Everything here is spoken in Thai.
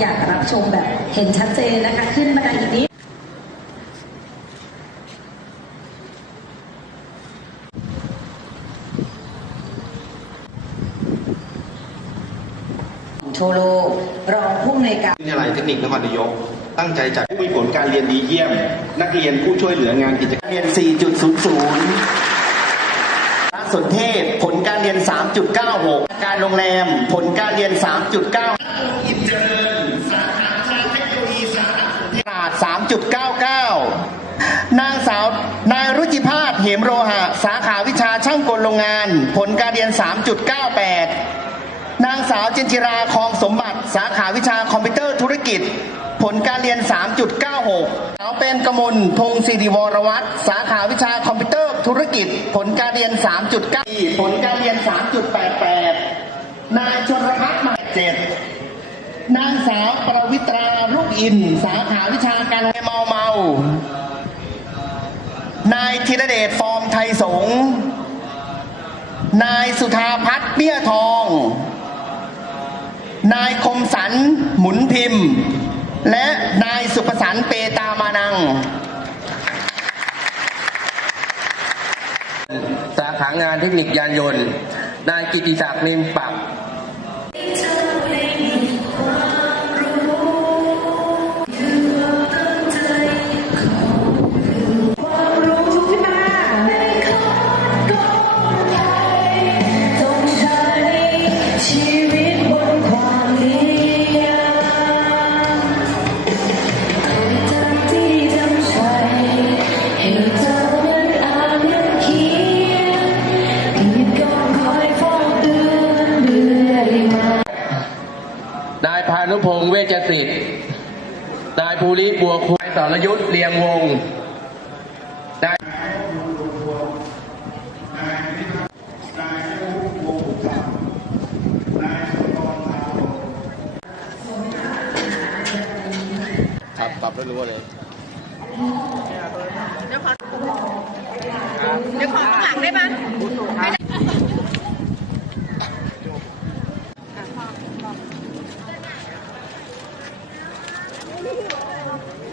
อยากรับชมแบบเห็นชัดเจนนะคะ ขึ้นบันไดอีกนิดโชโลรองผู้อำนวยการวิทยาลัยเทคนิคนครนายก ตั้งใจจัดผู้มีผลการเรียนดีเยี่ยม นักเรียนผู้ช่วยเหลืองานกิจกรรมเรียน 4.00สนเทศผลการเรียน 3.96 การโรงแรม ผลการเรียน 3.9 3.99 นางสาวนายรุจิพาสเหมโรหะ สาขาวิชาช่างกลโรงงาน ผลการเรียน 3.98 นางสาวเจนจิราคองสมบัติ สาขาวิชาคอมพิวเตอร์ธุรกิจ ผลการเรียน 3.96 สาวเป็นกมลพงศิริวรวัตรสาขาวิชาคอมพิวเตอร์ธุรกิจ ผลการเรียน 3.9 ผลการเรียน 3.88 นายชนรพัฒน์มาเจ็ดนางสาวประวิตราลูกอิน สาขาวิชาการ เมาเมา นายธีรเดชฟอร์มไทยสงนายสุธาพัฒน์เบี้ยทอง นายคมสันหมุนพิมพ์ และนายสุภสันเปตามานัง สาขางานเทคนิคยานยนต์ นายกิติศักดิ์นิมปัก นุพงษ์เวชสิทธิ์นายภูริบัวคุยสรยุทธเลียงวงนายครับปรับแล้วรู้เลยเดี๋ยวขอข้างหลังได้ปะ よろしくお願いします。